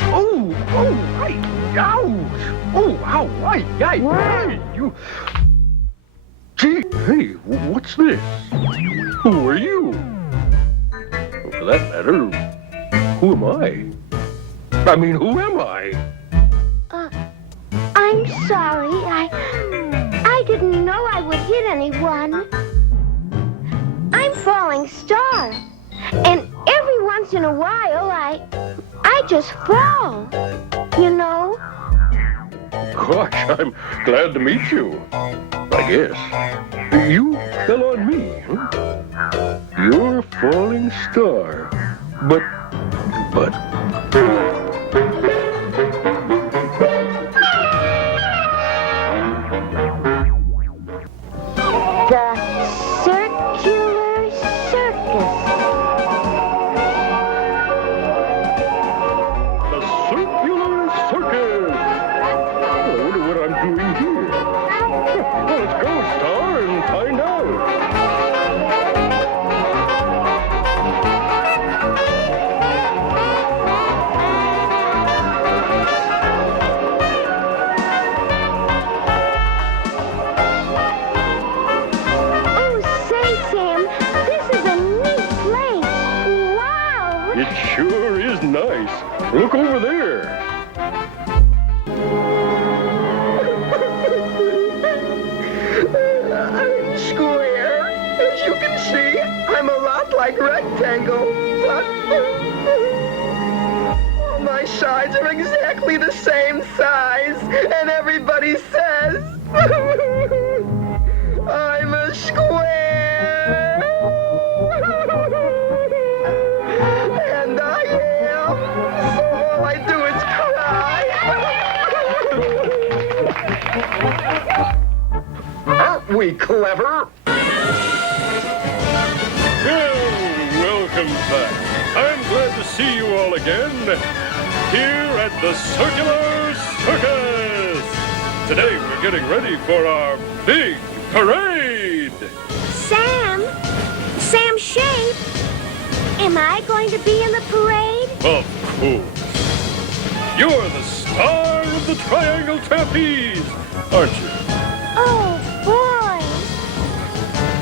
Oh, ay, ouch. Oh, ow, ay, ay, ay, you. Gee, hey, what's this? Who are you? For that matter, who am I? I mean, who am I? I'm sorry. I didn't know I would hit anyone. I'm Falling Star. And every once in a while, I just fall, you know? Gosh, I'm glad to meet you. I guess. You fell on me, huh? You're Falling Star. But... The Circular Circus. The Circular Circus! I wonder what I'm doing here. Well, let's go, Star, and find out. Oh, say, Sam, this is a neat place. Wow! It sure is nice. Look over there. I'm square. As you can see, I'm a lot like rectangle, but all my sides are exactly the same size, and everybody says I'm a square. And I am. So all I do is cry. Aren't we clever? Well, welcome back. I'm glad to see you all again here at the Circular Circus. Today we're getting ready for our big parade. Sam Shape, am I going to be in the parade? Of course. You're the star of the Triangle Trapeze, aren't you? Oh, boy.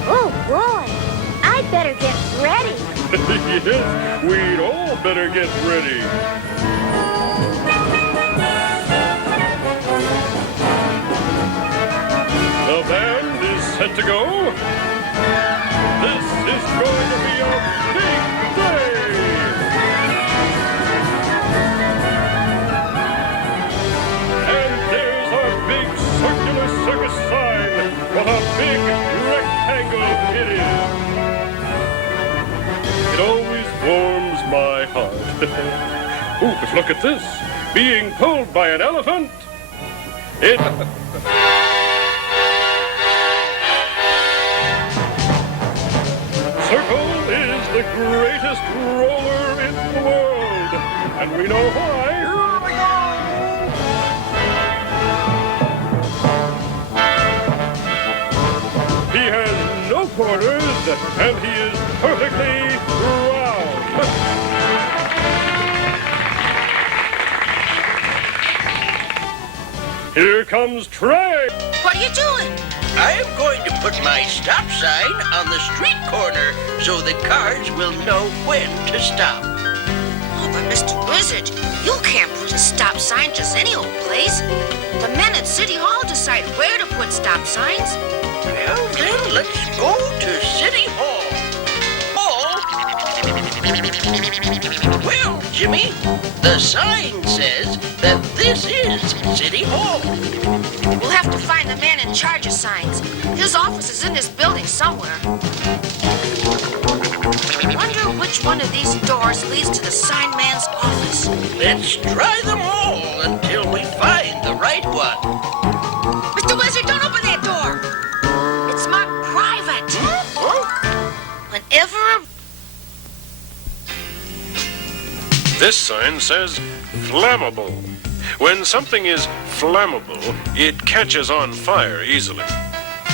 Oh, boy. I'd better get ready. Yes, we'd all better get ready. The band is set to go. This is going to be a big day. And there's our big Circular Circus sign. What a big rectangle it is. It always warms my heart. Ooh, but look at this. Being pulled by an elephant. It... Circle is the greatest roller in the world. And we know why. He has no corners, and he is perfectly round. Here comes Trey. What are you doing? I am going to put my stop sign on the street corner so the cars will know when to stop. Oh, but Mr. Wizard, you can't put a stop sign just any old place. The men at City Hall decide where to put stop signs. Well, then let's go to City Hall. Well, Jimmy, the sign says that this is City Hall. We'll have to find the man in charge of signs. His office is in this building somewhere. Wonder which one of these doors leads to the sign man's office. Let's try them all until we find the right one. Mr. Wizard, don't open that door. It's marked private. Whenever... This sign says flammable. When something is flammable, it catches on fire easily.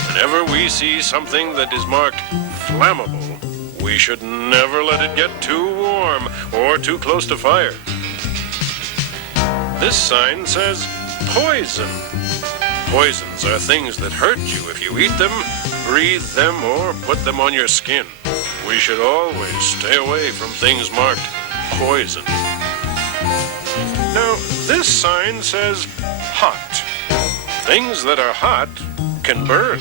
Whenever we see something that is marked flammable, we should never let it get too warm or too close to fire. This sign says poison. Poisons are things that hurt you if you eat them, breathe them, or put them on your skin. We should always stay away from things marked poison. Now, this sign says hot. Things that are hot can burn.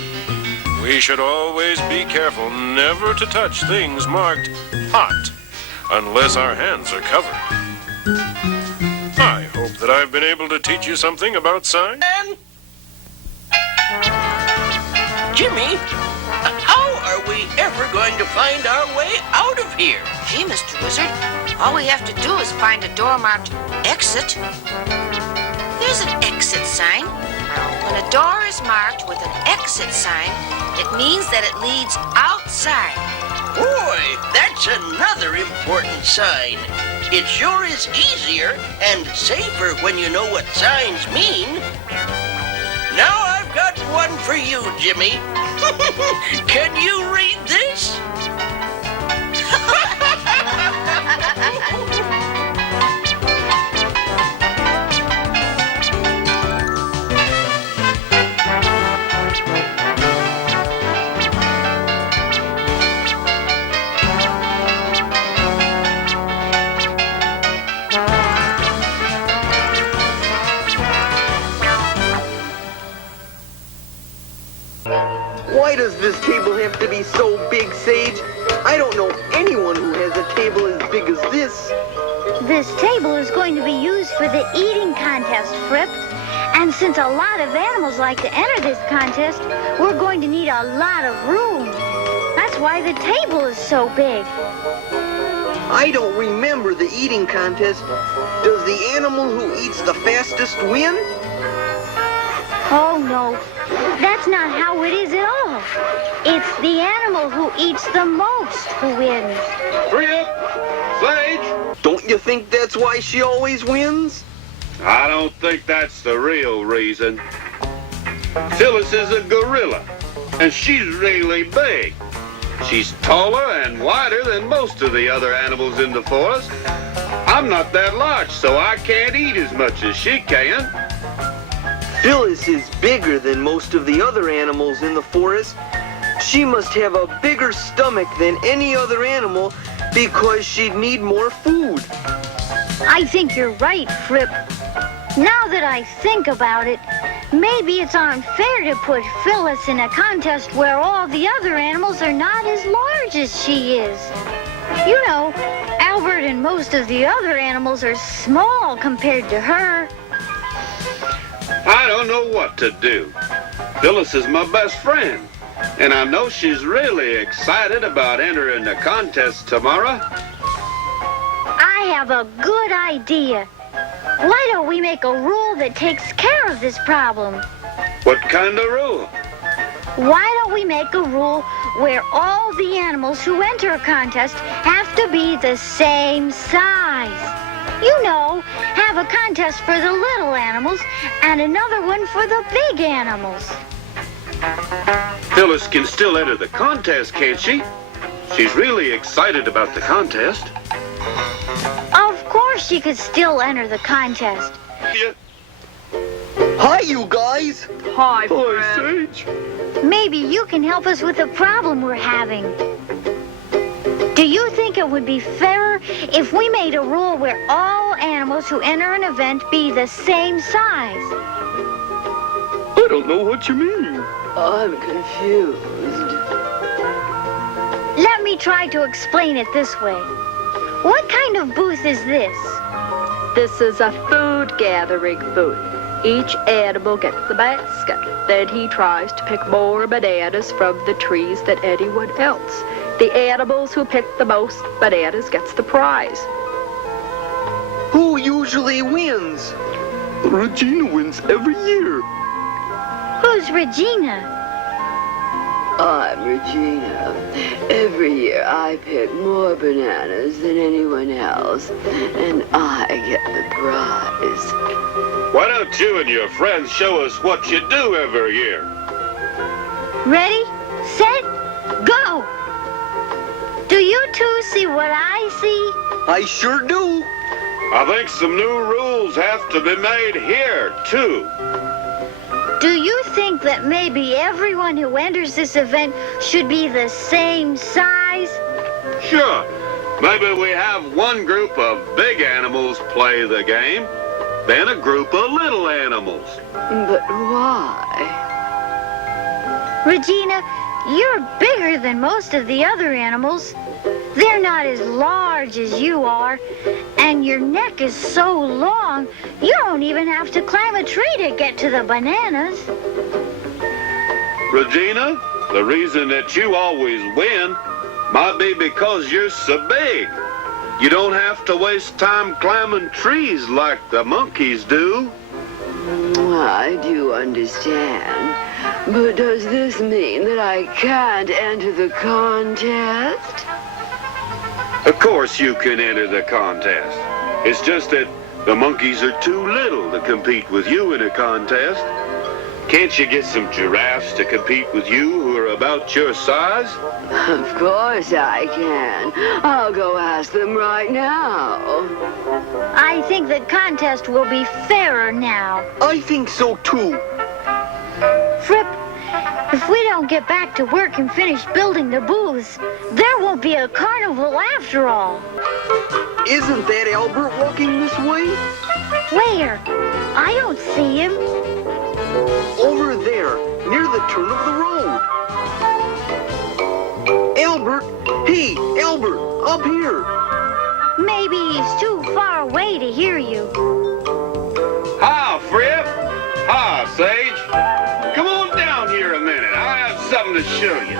We should always be careful never to touch things marked hot unless our hands are covered. I hope that I've been able to teach you something about signs. Jimmy, how are we ever going to find our way out of here? Gee, Mr. Wizard, all we have to do is find a door marked exit. There's an exit sign. When a door is marked with an exit sign, it means that it leads outside. Boy, that's another important sign. It sure is easier and safer when you know what signs mean. Now I've got one for you, Jimmy. Can you read this? Why does this table have to be so big, Sage? I don't know anyone who has a table as big as this. This table is going to be used for the eating contest, Fripp. And since a lot of animals like to enter this contest, we're going to need a lot of room. That's why the table is so big. I don't remember the eating contest. Does the animal who eats the fastest win? Oh, no. That's not how it is at all. It's the animal who eats the most who wins. Hurry up! Sage! Don't you think that's why she always wins? I don't think that's the real reason. Phyllis is a gorilla, and she's really big. She's taller and wider than most of the other animals in the forest. I'm not that large, so I can't eat as much as she can. Phyllis is bigger than most of the other animals in the forest. She must have a bigger stomach than any other animal because she'd need more food. I think you're right, Fripp. Now that I think about it, maybe it's unfair to put Phyllis in a contest where all the other animals are not as large as she is. You know, Albert and most of the other animals are small compared to her. I don't know what to do. Phyllis is my best friend, and I know she's really excited about entering the contest tomorrow. I have a good idea. Why don't we make a rule that takes care of this problem? What kind of rule? Why don't we make a rule where all the animals who enter a contest have to be the same size? You know, have a contest for the little animals and another one for the big animals. Phyllis can still enter the contest, can't she? She's really excited about the contest. Of course she could still enter the contest. Yeah. Hi, you guys. Hi, Hi, Fred. Sage. Maybe you can help us with the problem we're having. Do you think it would be fairer if we made a rule where all animals who enter an event be the same size? I don't know what you mean. I'm confused. Let me try to explain it this way. What kind of booth is this? This is a food gathering booth. Each animal gets a basket. Then he tries to pick more bananas from the trees than anyone else. The animals who pick the most bananas gets the prize. Who usually wins? Regina wins every year. Who's Regina? I'm Regina. Every year I pick more bananas than anyone else, and I get the prize. Why don't you and your friends show us what you do every year? Ready, set, go! Do you two see what I see? I sure do. I think some new rules have to be made here, too. Do you think that maybe everyone who enters this event should be the same size? Sure. Maybe we have one group of big animals play the game, then a group of little animals. But why? Regina, you're bigger than most of the other animals. They're not as large as you are, and your neck is so long, you don't even have to climb a tree to get to the bananas. Regina, the reason that you always win might be because you're so big. You don't have to waste time climbing trees like the monkeys do. I do understand. But does this mean that I can't enter the contest? Of course you can enter the contest. It's just that the monkeys are too little to compete with you in a contest. Can't you get some giraffes to compete with you who are about your size? Of course I can. I'll go ask them right now. I think the contest will be fairer now. I think so too. Fripp, if we don't get back to work and finish building the booths, there won't be a carnival after all. Isn't that Albert walking this way? Where? I don't see him. Over there, near the turn of the road. Albert! Hey, Albert! Up here! Maybe he's too far away to hear you. Hi, Fripp. Hi, Sage. Come on down here a minute. I have something to show you.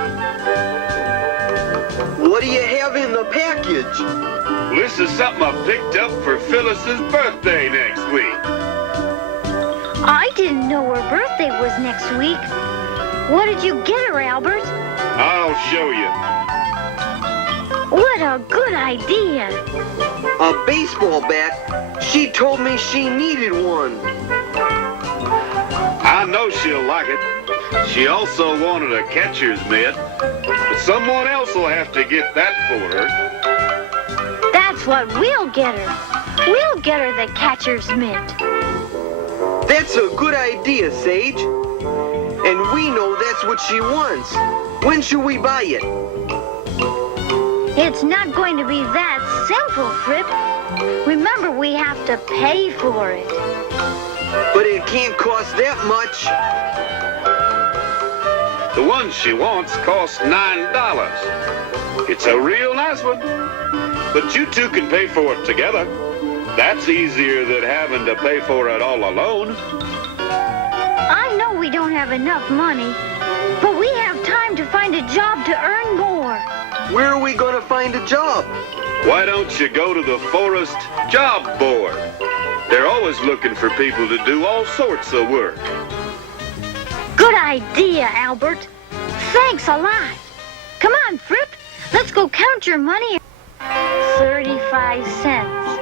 What do you have in the package? This is something I picked up for Phyllis's birthday next week. I didn't know her birthday was next week. What did you get her, Albert? I'll show you. What a good idea. A baseball bat? She told me she needed one. I know she'll like it. She also wanted a catcher's mitt, but someone else will have to get that for her. That's what we'll get her. We'll get her the catcher's mitt. That's a good idea, Sage. And we know that's what she wants. When should we buy it? It's not going to be that simple, Fripp. Remember, we have to pay for it. But it can't cost that much. The one she wants costs $9. It's a real nice one. But you two can pay for it together. That's easier than having to pay for it all alone. I know we don't have enough money, but we have time to find a job to earn more. Where are we going to find a job? Why don't you go to the Forest Job Board? They're always looking for people to do all sorts of work. Good idea, Albert. Thanks a lot. Come on, Fripp. Let's go count your money. 35 cents.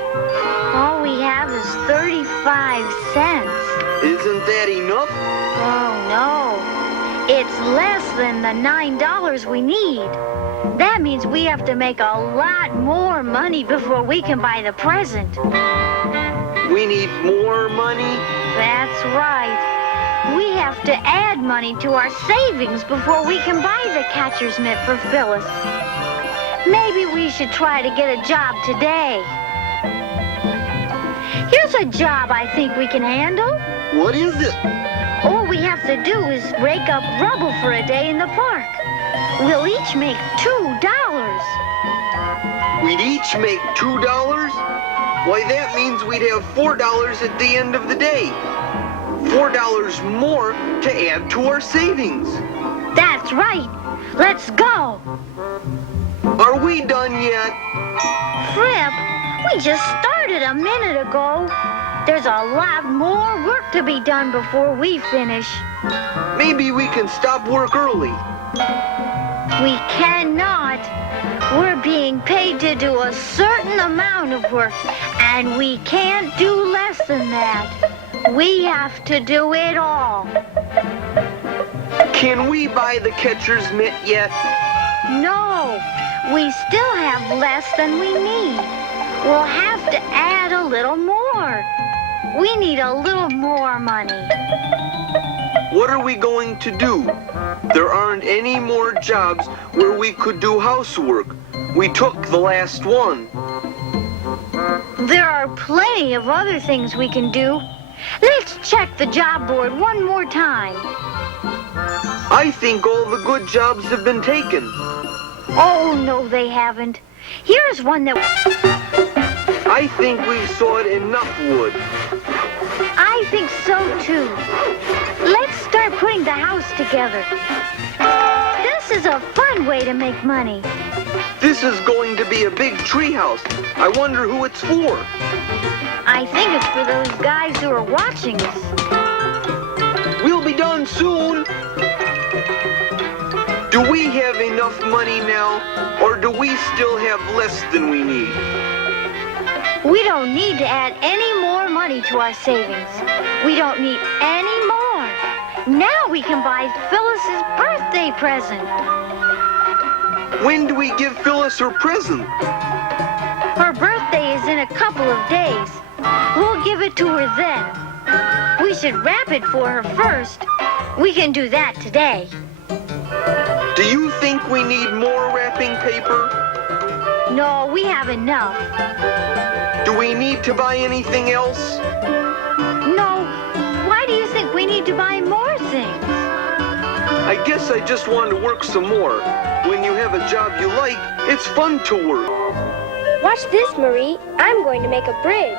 All we have is 35 cents. Isn't that enough? Oh, no. It's less than the $9 we need. That means we have to make a lot more money before we can buy the present. We need more money? That's right. We have to add money to our savings before we can buy the catcher's mitt for Phyllis. Maybe we should try to get a job today. Here's a job I think we can handle. What is it? All we have to do is rake up rubble for a day in the park. We'll each make $2. We'd each make $2? Why, that means we'd have $4 at the end of the day. $4 more to add to our savings. That's right. Let's go. Are we done yet? Fripp, we just started a minute ago. There's a lot more work to be done before we finish. Maybe we can stop work early. We cannot. We're being paid to do a certain amount of work, and we can't do less than that. We have to do it all. Can we buy the catcher's mitt yet? No, we still have less than we need. We'll have to add a little more. We need a little more money. What are we going to do? There aren't any more jobs where we could do housework. We took the last one. There are plenty of other things we can do. Let's check the job board one more time. I think all the good jobs have been taken. Oh, no, they haven't. Here's one that... I think we sawed enough wood. I think so, too. Let's start putting the house together. This is a fun way to make money. This is going to be a big treehouse. I wonder who it's for. I think it's for those guys who are watching us. We'll be done soon. Do we have enough money now, or do we still have less than we need? We don't need to add any more money to our savings. We don't need any more. Now we can buy Phyllis's birthday present. When do we give Phyllis her present? Her birthday is in a couple of days. We'll give it to her then. We should wrap it for her first. We can do that today. Do you think we need more wrapping paper? No, we have enough. Do we need to buy anything else? No. Why do you think we need to buy more things? I guess I just want to work some more. When you have a job you like, it's fun to work. Watch this, Marie. I'm going to make a bridge.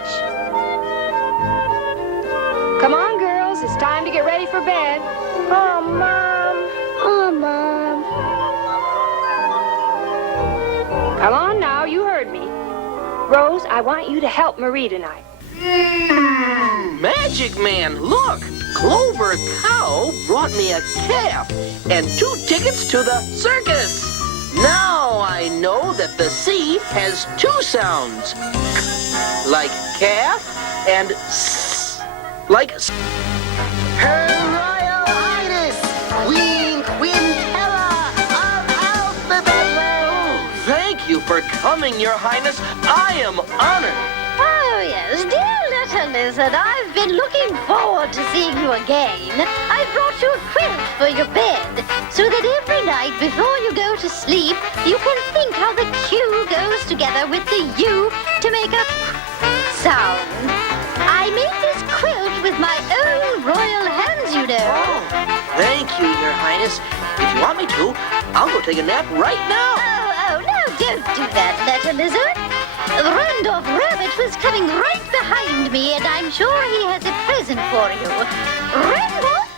Come on, girls. It's time to get ready for bed. Oh, Mom. Oh, Mom. Come on now, you heard me. Rose, I want you to help Marie tonight. Magic Man, look! Clover Cow brought me a calf and 2 tickets to the circus. Now I know that the C has 2 sounds. Like calf and s. Like s. Her Royal Highness, Queen Quintella of Alphabet. Thank you for coming, Your Highness. I am honored. Oh, yes. Dear little lizard, I've been looking forward to seeing you again. I brought you a quilt for your bed, so that every night before you go to sleep, you can think how the Q goes together with the U to make a sound. I made this quilt with my own royal hands, you know. Oh, thank you, Your Highness. If you want me to, I'll go take a nap right now. Oh, no, don't do that, little lizard. Randolph Rabbit was coming right behind me, and I'm sure he has a present for you. Randolph?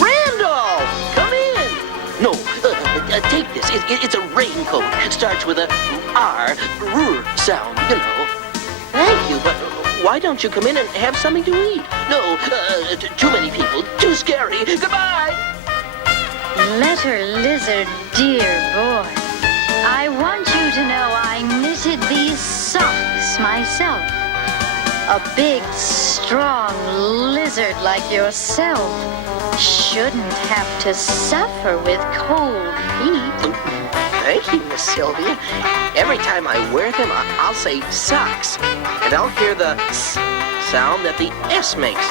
Randolph, come in. No, take this. It's a raincoat. It starts with a R sound, you know. Thank you, but why don't you come in and have something to eat? No, too many people. Too scary. Goodbye. Letter Lizard, dear boy. I want you to know I knitted these socks myself. A big, strong lizard like yourself shouldn't have to suffer with cold feet. Thank you, Miss Sylvia. Every time I wear them, I'll say socks, and I'll hear the s sound that the S makes.